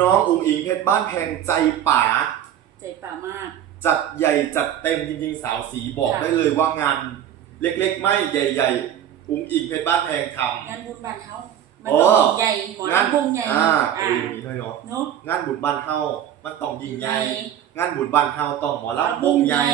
น้องอุ๋งอิงเพชรบ้านแพงใจป๋าใจป่ามาก จัดใหญ่จัดเต็มจริงๆสาวสีบอกค่ะ ได้เลยว่างานเล็กๆ ไม่ใหญ่ ๆ อุ๋งอิงเพชรบ้านแพงท งานบุญบ้านเขามันโอ้ต้องใหญ่หมอำงานลำวงใหญ่อ่าเออ่าออย่างนี้เลยเนาะเนาะงานบุญบ้านเฮามันต้องยิ่งใหญ่ใหญ่งานบุญบ้านเฮาต้องหมอลำวงใหญ่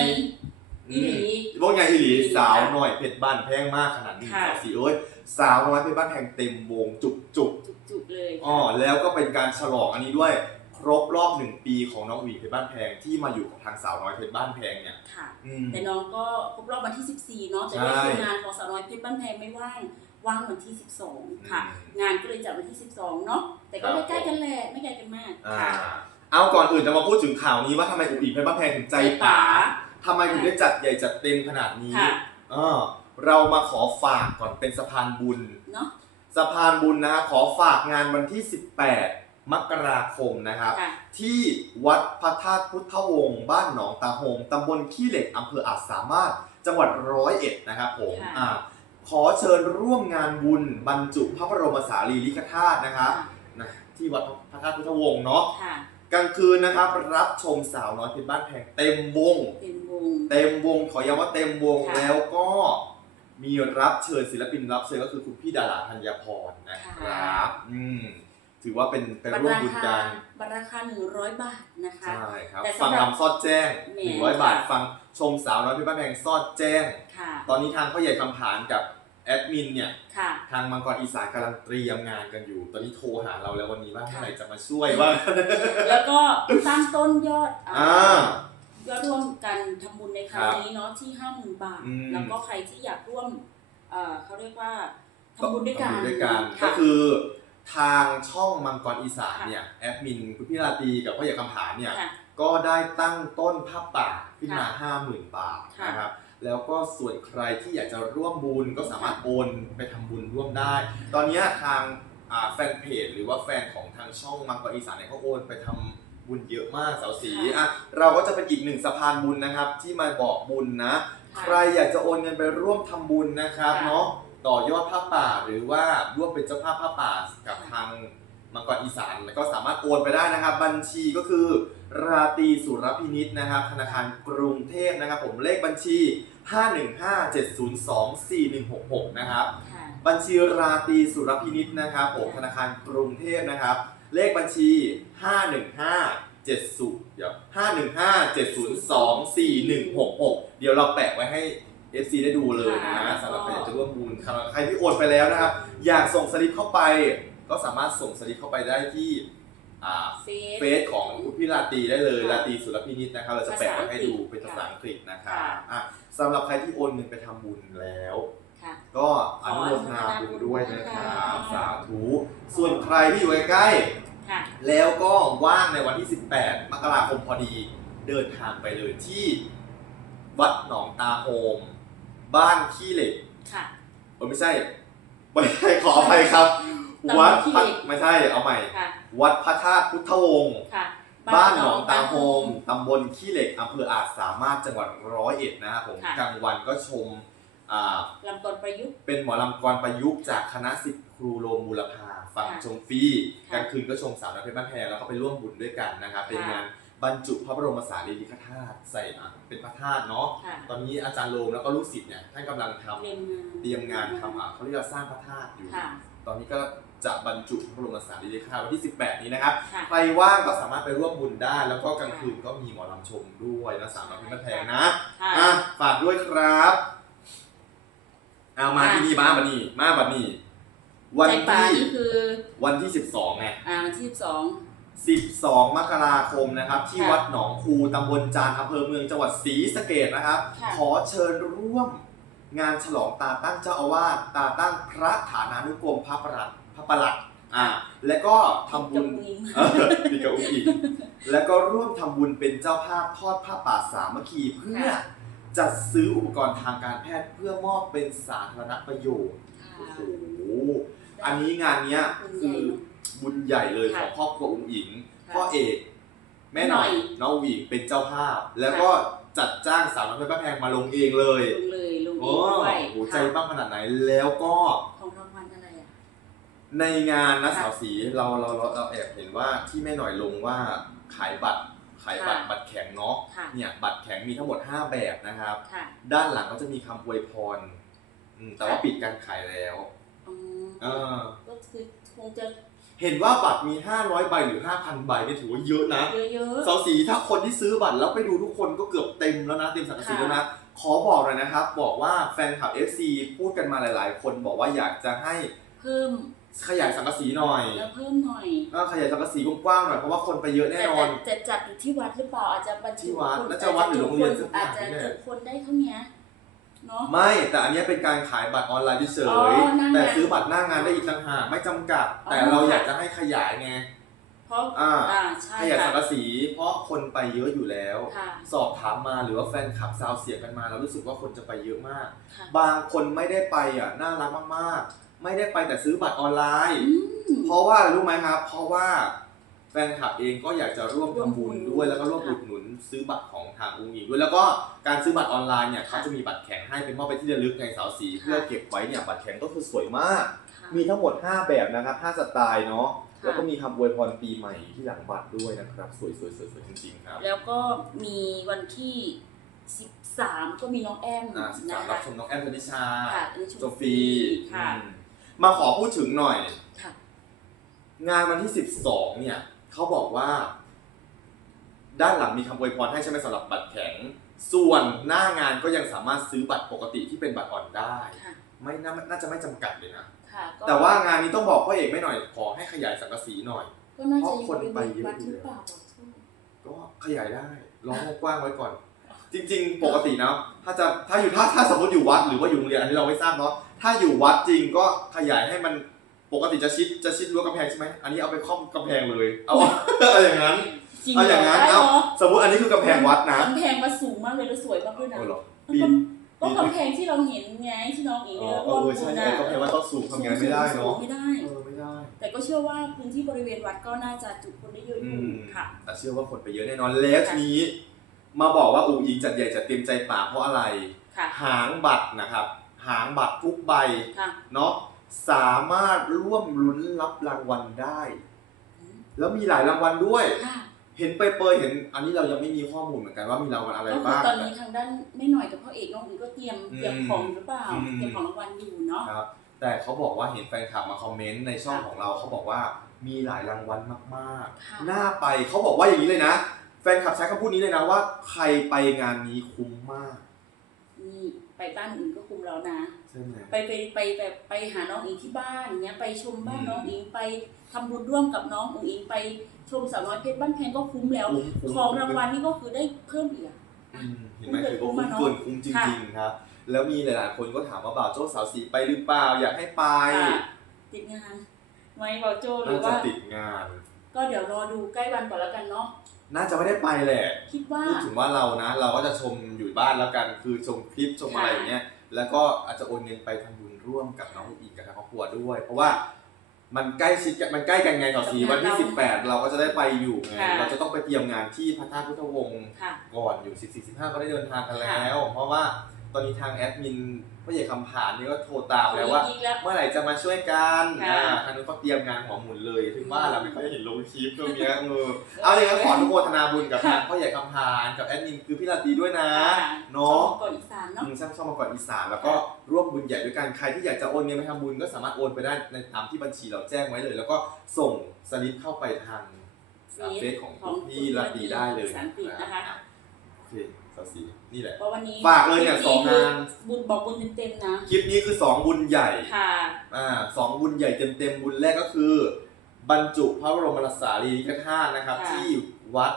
อีหลี วงใหญ่อีหลีอีหลีสาวค่ะหน่อยเพชรบ้านแพงมากขนาดนี้ค่ะ สาวสีเอ้ย สาวน้อยเพชรบ้านแพงเต็มวงจุกจุกจุกๆเลยๆอ๋อแล้วก็เป็นการฉลองอันนี้ด้วย ครบรอบหนึ่งปีของน้องหวีเพชรบ้านแพงที่มาอยู่กับทางสาวน้อยเพชรบ้านแพงเนี่ยค่ะ อืม แต่น้องก็ครบรอบวันที่ 14 เนาะแต่ใช่ด้วยคิวงานของสาวน้อยเพชรบ้านแพงไม่ว่าง ว่างวันที่ 12 ค่ะงานก็เลยจัดวันที่ 12 เนาะแต่ก็ครับ ใกล้ๆกันแหละไม่ไกลกันมากอ่าค่ะเอาก่อนอื่นจะมาพูดถึงข่าวนี้ว่าทำไมอุ๋งอิงเพชรบ้านแพงถึงใจป๋าทำไมถึงได้จัดใหญ่จัดเต็มขนาดนี้ค่ะ เออ เรามาขอฝากก่อนเป็นสะพานบุญ เนาะ สะพานบุญนะฮะขอฝากงานวันที่ 18 มกราคมนะครับ ค่ะ ที่วัดพระธาตุพุทธวงศ์บ้านหนองตาโฮมตำบลขี้เหล็กอำเภออาจสามารถจังหวัดร้อยเอ็ดนะครับผมค่ะ อ่าขอเชิญร่วมงานบุญบรรจุพระบรมสารีริกธาตุนะครับนะที่วัดพระธาตุพุทธวงศ์เนาะ ค่ะ กลางคืนนะครับรับชมสาวน้อยเพชรบ้านแพงเต็มวง เป็นวง เต็มวงขอย้ำว่าเต็มวงค่ะ แล้วก็ มีรับเชิญศิลปินรับเชิญก็คือคุณพี่ดาราธัญพรนะคค่ะรับ อืมถือว่าเป็นเป็นบัตรร่วมราบุญคากันบัตรราคา100บาทนะคะ ใช่ครับแต่ฟังสำหรับลำซอดแจ้งแหม่หนึ่งร้อยบาทค่ะฟังชมสาวน้อยเพชรบ้านแพงซอดแจ้งค่ะตอนนี้ทางพ่อใหญ่คำผานกับแอดมินเนี่ยค่ะทางมังกรอีสานกำลังเตรียมงานกันอยู่ ตอนนี้โทรหาเราแล้ววันนี้ว่าค่ะเมื่อไหร่จะมาช่วยว่า แล้วก็ตั้งต้นยอดอ่า ยอดร่วมกันทำบุญในครั้งครับนี้เนาะที่50,000บาท อืม แล้วก็ใครที่อยากร่วมเอ่อเขาเรียกว่าทำบุญด้วยกันทำบุญด้วยกันค่ะก็คือทางช่องมังกรอีสานค่ะ เนี่ยแอดมินคุณพี่ราตรีกับพ่อใหญ่คำผานเนี่ย ค่ะ ก็ได้ตั้งต้นผ้าป่าขึ้นมาค่ะ50,000 บาทค่ะนะครับ แล้วก็ส่วนใครที่อยากจะร่วมบุญก็สามารถโอนไปทำบุญร่วมได้ ตอนเนี้ยทางอ่าแฟนเพจหรือว่าแฟนของทางช่องมังกรอีสานเนี่ยเขาโอนไปทำ บุญเยอะมากสาวสีอะเราก็จะเป็นอีกหนึ่งสะพานบุญนะครับ ที่มาบอกบุญนะค่ะใครอยากจะโอนเงินไปร่วมทำบุญนะครับค่ะ เนาะต่อยอดผ้าป่าหรือว่าร่วมเป็นเจ้าภาพผ้าป่ากับค่ะทางมังกรอีสานแล้วก็สามารถโอนไปได้นะครับ บัญชีก็คือราตรีสุรพินิษนะครับ ธนาคารกรุงเทพนะครับผมเลขบัญชี 515702416นะครับ ค่ะ บัญชีราตรีสุรพินิษนะครับผมธนาคารกรุงเทพนะครับ เลขบัญชี 515 70เดี๋ยว515 7024166 เดี๋ยวเราแปะไว้ให้ FC ได้ดูเลยนะค่ะสำหรับใครอยากจะร่วมบุญใครที่โอนไปแล้วนะครับ อยากส่งสลิปเข้าไป ก็สามารถส่งสลิปเข้าไปได้ที่อ่า เฟเฟซของคุณพี่ราตรีได้เลยค่ะราตรีสุรพินิษนะครับเราจะแปะไว้ให้ดูภาษาอังกฤษเป็นภาษาอังกฤษนะครับค่ะ อะสำหรับใครที่โอนเงินไปทำบุญแล้ว ค่ะ ก็อนุโมทนาบุญด้วยนะครับค่ะสาธุส่วนใครที่อยู่ใกล้ค่ะ ๆแล้วก็ว่างในวันที่ 18 มกราคมพอดีเดินทางไปเลยที่วัดหนองตาโฮมบ้านขี้เหล็กค่ะ เออไม่ใช่ไม่ใช่ขออภัยครับ ตำบลวัดขี้พระเหล็ก ไม่ใช่เอาใหม่ ค่ะ วัดพระธาตุพุทธวงศ์ ค่ะ บ้านหนองตาโฮม ตำบลขี้เหล็ก อำเภออาจสามารถจังหวัดร้อยเอ็ดนะครับผม ค่ะ กลางวันก็ชม อ่าลำต้นประยุกต์ เป็นหมอลำกรประยุกต์จากคณะสิทธิ์ครูโรมบูรพาฟังค่ะชมฟรีค่ะกลางคืนก็ชมสาวน้อยเพชรบ้านแพงแล้วก็ไปร่วมบุญด้วยกันนะครับเป็นค่ะงานบรรจุพระบรมสารีริกธาตุใส่อะเป็นพระธาตุเนาะค่ะตอนนี้อาจารย์โรมแล้วก็ลูกศิษย์เนี่ยท่านกำลังทำเรียนงานเตรียมงานทำอะเขาเรียกว่าสร้างพระธาตุอยู่ค่ะตอนนี้ก็จะบรรจุพระบรมสารีริกธาตุวันที่ 18 นี้นะครับค่ะใครว่างก็สามารถไปร่วมบุญได้ แล้วก็กลางคืนก็มีหมอลำชมด้วยนะสามน้อยเพชรบ้านแพงนะค่ะอะฝากด้วยครับ เอามาค่ะที่นี่มาบัดนี้มาบัดนี้ วันใจป่าที่นี่คือวันที่12ไง อ่าวันที่12 มกราคมนะครับ ที่ค่ะวัดหนองคูตำบลจานอำเภอเมืองจังหวัดศรีสะเกดนะครับ ค่ะขอเชิญร่วม งานฉลองตาตั้งเจ้าอาวาสตาตั้งพระฐานานุกรมพระประหลัดพระประหลัดอ่าและก็ทำ12บุกับญอุ้งอิงเออมีกับอุ้งอิงแล้วก็ร่วมทำบุญเป็นเจ้าภาพทอดผ้าป่าสามัคคีเพื่อค่ะ จัดซื้ออุปกรณ์ทางการแพทย์เพื่อมอบเป็นสาธารณประโยชน์ค่ะโอ้โหอันนี้งานเนี้ยคือบุญใหญ่เลยขค่ะองครอบครัวอุ้งอิงค่ะพ่อเอกแม่หน่อยหน่อยน้องอุ๋งอิงเป็นเจ้าภาพ แล้วก็จัดจ้างสาวน้อยเพชรบ้านแพงมาลงเองเลยลงเลยลงเอโอ้งด้วยโหใจค่ะบ้างขนาดไหนแล้วก็ของรางวัลอะไรอะในงานนะค่ะสาวสีเราเราเราเราแอบเห็นว่าที่แม่หน่อยลงว่าขายบัตรขายบัตรค่ะบัตรแข็งเนาะค่ะ เนี่ยบัตรแข็งมีทั้งหมด 5 แบบนะครับ ค่ะด้านหลังก็จะมีคำอวยพรอืมแต่ว่าค่ะปิดการขายแล้วอืมเออก็คือคงจะเห็นว่าบัตรมี 500 ใบหรือ 5,000 ใบเนี่ยถือว่าเยอะนะ เยอะสาวสีถ้าคนที่ซื้อบัตรแล้วไปดูทุกคนก็เกือบเต็มแล้วนะเต็มสังกะสีค่ะ แล้วนะขอบอกเลยนะครับ บอกว่าแฟนคลับ FC พูดกันมาหลาย ๆ คนบอกว่าอยากจะให้ๆเพิ่ม ขยายสังกะสีหน่อยแล้วเพิ่มหน่อยก็ขยายสังกะสีกว้างๆหน่อยเพราะว่าคนไปเยอะแน่นอนแต่แต่จัดอยู่ที่วัดหรือเปล่าอาจจะบรรจุที่วัดคนน่าจะวัดหรือโรงเรียนสักอย่าอาจงจะนี่แหละจุคนได้เท่านี้เนาะไม่แต่อันเนี้ยเป็นการขายบัตรออนไลน์เฉอ๋ยอหน้างานแต่ซื้อบัตรหน้างานได้อีกต่างหากไม่จำกัดอ๋อแต่เราค่ะอยากจะให้ขยายไงเพราะอ่าอ่าใช่ขยายสัค่ะงกะสี เพราะคนไปเยอะอยู่แล้วค่ะสอบถามมาหรือว่าแฟนคลับซาวเสียงกันมา แล้วรู้สึกว่าคนจะไปเยอะมากค่ะบางคนไม่ได้ไปอะน่ารักมากๆ ไม่ได้ไปแต่ซื้อบัตรออนไลน์อืมเพราะว่าอะไรรู้ไหมครับ เพราะว่าแฟนคลับเองก็อยากจะร่วมทำบุญร่วมบุญด้วยแล้วก็ร่วมค่ะอุดหนุนซื้อบัตรของทางอุ้งอิงด้วยแล้วก็การซื้อบัตรออนไลน์เนี่ยค่ะเขาจะมีบัตรแข็งให้เป็นมอบไปนที่ระลึกในสาวสีค่ะเพื่อเก็บไว้เนี่ยบัตรแข็งก็คือสวยมากค่ะมีทั้งหมด 5 แบบนะครับ5สไตล์เนาะค่ะแล้วก็มีคำอวยพรปีใหม่ที่หลังบัตรด้วยนะครับ สวยๆสวยๆจริงๆครับ แล้วก็มีวันที่13 ก็มีน้องแอมอ่าสิบนะสามรัคะบชมน้องแอมธนิชาค่ะอันนี้ชมโซฟีค่ะอื มมาขอพูดถึงหน่อย ค่ะ งานวันที่ 12 เนี่ยเขาบอกว่า ด้านหลังมีคำอวยพรให้ใช่ไหมสำหรับบัตรแข็ง ส่วนหน้างานก็ยังสามารถซื้อบัตรปกติที่เป็นบัตรอ่อนได้ ค่ะ ไม่น่าน่าจะไม่จำกัดเลยนะ ค่ะก็แต่ว่างานนี้ต้องบอกพ่อเอกไม่หน่อย ขอให้ขยายสังกะสีหน่อย ก็น่าเพจะราะอยู่คนบริไปเวณเยอะวัดอยู่หรือเปล่าบอกชื่อก็ขยายได้ลองกว้างๆไว้ก่อน จริง ๆ ปกตินะถ้าจะถ้าอยู่ถ้าถ้าสมมติอยู่วัดหรือว่าอยู่โรงเรียนอันนี้เราไม่ทราบเนาะถ้าอยู่วัดจริงก็ขยายให้มันปกติจะชิดจะชิดรั้วกำแพงใช่ไหมอันนี้เอาไปค่อมกำแพงเลยเอาเอาอย่างนั้นจริงเอาอย่างนั้นได้เอาเนาะสมมติอันนี้คือกำแพงวัดนะกำแพงมาสูงมากเลยแล้วสวยมากด้วยนะเอาเหรอก็ปีนก็กำแพงที่เราเห็นไงที่น้องอีอ๋เลืออกเออใช่ใช่กำแพงวัดต้องสูงทำงานไม่ได้สูเนาะงไม่ได้เออไม่ได้ แต่ก็เชื่อว่าพื้นที่บริเวณวัดก็น่าจะจุคนได้เยอะออืยู่มค่ะแต่เชื่อว่าคนไปเยอะแน่นอนแล้วทีนี้ มาบอกว่าอูอิงจัดใหญ่จัดเต็มใจป่าเพราะอะไร ค่ะ หางบัตรนะครับ หางบัตรทุกใบค่ะ เนาะสามารถร่วมลุ้นรับรางวัลได้ แล้วมีหลายรางวัลด้วย ค่ะเห็นเปรยๆเห็น อันนี้เรายังไม่มีข้อมูลเหมือนกันว่ามีรางวัลอะไรก็คือบ้าง ตอนนี้ทางด้านไม่หน่อยกับพ่อเอกน้องอิงก็เตรียมอืมเตรียมของหรือเปล่าอืม เตรียมของรางวัลอยู่เนาะ ครับแต่เขาบอกว่าเห็นแฟนคลับมาคอมเมนต์ในช่องค่ะของเราเขาบอกว่ามีหลายรางวัลมากค่ะ ๆ น่าไปเขาบอกว่าอย่างนี้เลยนะ แฟนคลับใช้คำพูดนี้เลยนะว่า ใครไปงานนี้คุ้มมาก นี่ไปบ้านอื่นก็คุมแล้วนะ ใช่ไหม ไปไปไปแบบไปหาน้องอิงที่บ้านเนี้ยไปชมบ้านอืมน้องอิงไปทำบุญร่วมกับน้องอุ๋งอิงไปชมสาวน้อยเพชรบ้านแพงก็คุ้มแล้ว คุ้มคุ้ม ของรางวัลนี่ก็คือได้เพิ่มอีกอะ อืมเห็นไหมคุ้มคือเกิก็นคุ้คุ้มมอะเนาะเกินคุ้มจค่ะ ริงๆครับแล้วมีหลายๆคนก็ถามว่าบ่าวโจ้สาวสีไปหรือเปล่าอยากให้ไปค่ะติดงานไหมบอโจหรืน่าอจะว่า ติดงาน ก็เดี๋ยวรอดูใกล้วันก่อนแล้วกันเนาะ น่าจะไม่ได้ไปแหละคิดว่าพูดถึงว่าเรานะ เราก็จะชมอยู่บ้านแล้วกันคือชมคลิปชมอะไรอย่างเงี้ยแล้วก็อาจจะโอนเงินไปทำบุญร่วมกับน้องอีกกับทางครอบครัวด้วย เพราะว่ามันใกล้ชิดกันมันใกล้กันไงต่อสีวันที่ 18 เราก็จะได้ไปอยู่ไงค่ะเราจะต้องไปเตรียมงานที่พระธาตุพุทธวงศ์ค่ะก่อนอยู่ 14 15 ก็ได้เดินทางกันแล้ว เพราะว่าต อนนี้ทางแอดมินพ่อใหญ่คำผานนี่ก็โทรตามแล้วว่าอีกแล้วเมื่อไหร่จะมาช่วยกันค่ะอ่าทางนู้นก็เตรียมงานหัวหมุนเลยถึงว่าอืมเราไม่ค่อยเห็นลงคลิปช่วงเนี้ยเออเอาอย่างนั้นขออนุโมทนาบุญกับทางพ่อใหญ่คำผานกับแอดมินคือพี่ลาตรีด้วยนะเนาะชมก่อนอีสานเนาะอืมช่างช่องมาก่อนอีสานแล้วก็ร่วมบุญใหญ่ด้วยกันใครที่อยากจะโอนเงินไปทำบุญก็สามารถโอนไปได้ในตามที่บัญชีเราแจ้งไว้เลย แล้วก็ส่งสลิปเข้าไปทางเฟซของคุณพี่ลาตรีได้เลยสันตินะคะโอเคสาวสี นี่แหละ เพราะวันนี้ฝากเลยเนี่ยสองงาน บุญบอกบุญเต็มๆนะ คลิปนี้คือสองบุญใหญ่ ค่ะอ่าสองบุญใหญ่เต็มๆบุญแรกก็คือ บรรจุพระบรมสารีริกธาตุนะครับค่ะที่วัด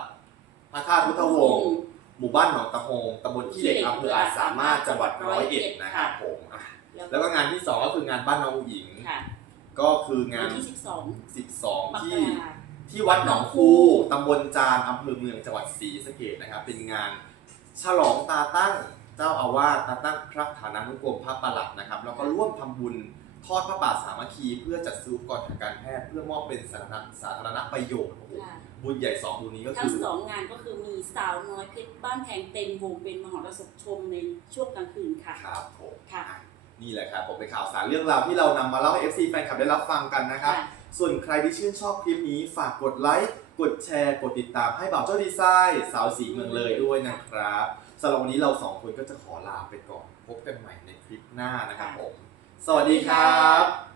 พระธาตุพุทธวงศ์หมู่บ้านหนองตะโฮงตำบลขี้เหล็กอำเภออาจสามารถจังหวัดร้อยเอ็ดนะครับผมอะแล้วแล้วก็งานที่สองก็คืองานบ้านน้องหญิง ค่ะก็คืองาวันนที่สิบสอง12มกที่ราที่วัดหนองคูตำบลจานอำเภอเมืองจังหวัดศรีสะเกษนะครับ เป็นงาน ฉลองตาตั้งเจ้าอาวาสตาตั้งพระฐานานุกรมพระประหลัดนะครับ แล้วก็ร่วมทำบุญทอดพระป่าสามัคคี เพื่อจัดซื้ออุปกรณ์ทางการแพทย์เพื่อมอบเป็นสาธารณสาธารณประโยชน์โอ้โหค่ะบุญใหญ่สองบุญนี้ก็ทั้คืงอ สองงานก็คือมีสาวน้อยเพชรบ้านแพงเต็มวงเป็นมหรสพชมในช่วงกลางคืนค่ะ ครับผมค่ะนี่แหละครับผมเป็นข่าวสารเรื่องราวที่เรานำมาเล่าให้ FC แฟนคลับได้รับฟังกันนะครับ ค่ะ ส่วนใครที่ชื่นชอบคลิปนี้ฝากกดไลค์ กดแชร์กดติดตามให้บ่าวเจ้าดีไซน์สาวสีเมืองเลยด้วยนะครับสำหรับวันนี้เราสองคนก็จะขอลาไปก่อน พบกันใหม่ในคลิปหน้านะครับผม สวัสดีครับ